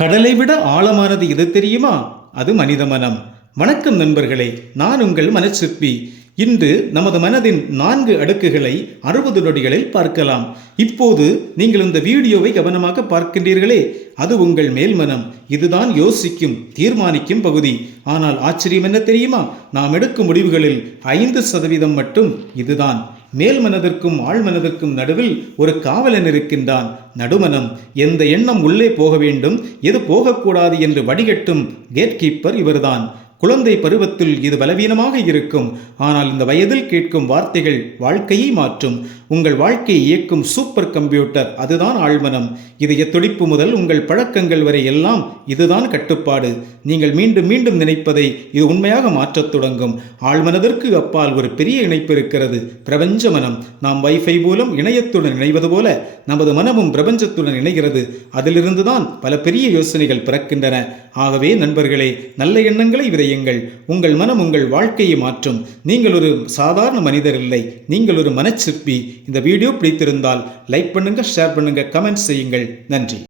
கடலை விட ஆழமானது எது தெரியுமா? அது மனித மனம். வணக்கம் நண்பர்களே, நான் உங்கள் மனச்சிற்பி. இன்று நமது மனதின் 4 அடுக்குகளை 60 நொடிகளில் பார்க்கலாம். இப்போது நீங்கள் இந்த வீடியோவை கவனமாக பார்க்கின்றீர்களே, அது உங்கள் மேல் மனம். இதுதான் யோசிக்கும், தீர்மானிக்கும் பகுதி. ஆனால் ஆச்சரியம் என்ன தெரியுமா? நாம் எடுக்கும் முடிவுகளில் 5% மட்டும் இதுதான். மேல் மனதிற்கும் ஆழ் மனதிற்கும் நடுவில் ஒரு காவலன் இருக்கின்றான், நடுமனம். எந்த எண்ணம் உள்ளே போக வேண்டும், எது போகக்கூடாது என்று வடிகட்டும் கேட் கீப்பர் இவர்தான். குழந்தை பருவத்தில் இது பலவீனமாக இருக்கும். ஆனால் இந்த வயதில் கேட்கும் வார்த்தைகள் வாழ்க்கையை மாற்றும். உங்கள் வாழ்க்கையை இயக்கும் சூப்பர் கம்ப்யூட்டர் அதுதான் ஆழ்மனம். இதய துடிப்பு முதல் உங்கள் பழக்கங்கள் வரை எல்லாம் இதுதான் கட்டுப்பாடு. நீங்கள் மீண்டும் மீண்டும் நினைப்பதை இது உண்மையாக மாற்றத் தொடங்கும். ஆழ்மனதிற்கு அப்பால் ஒரு பெரிய இணைப்பு இருக்கிறது, பிரபஞ்ச மனம். நாம் வைஃபை மூலம் இணையத்துடன் இணைவது போல நமது மனமும் பிரபஞ்சத்துடன் இணைகிறது. அதிலிருந்துதான் பல பெரிய யோசனைகள் பிறக்கின்றன. ஆகவே நண்பர்களே, நல்ல எண்ணங்களை விதையுங்கள். உங்கள் மனம் உங்கள் வாழ்க்கையை மாற்றும். நீங்கள் ஒரு சாதாரண மனிதர் இல்லை, நீங்கள் ஒரு மனச்சிற்பி. இந்த வீடியோ பிடித்திருந்தால் லைக் பண்ணுங்க, ஷேர் பண்ணுங்க, கமெண்ட் செய்யுங்கள். நன்றி.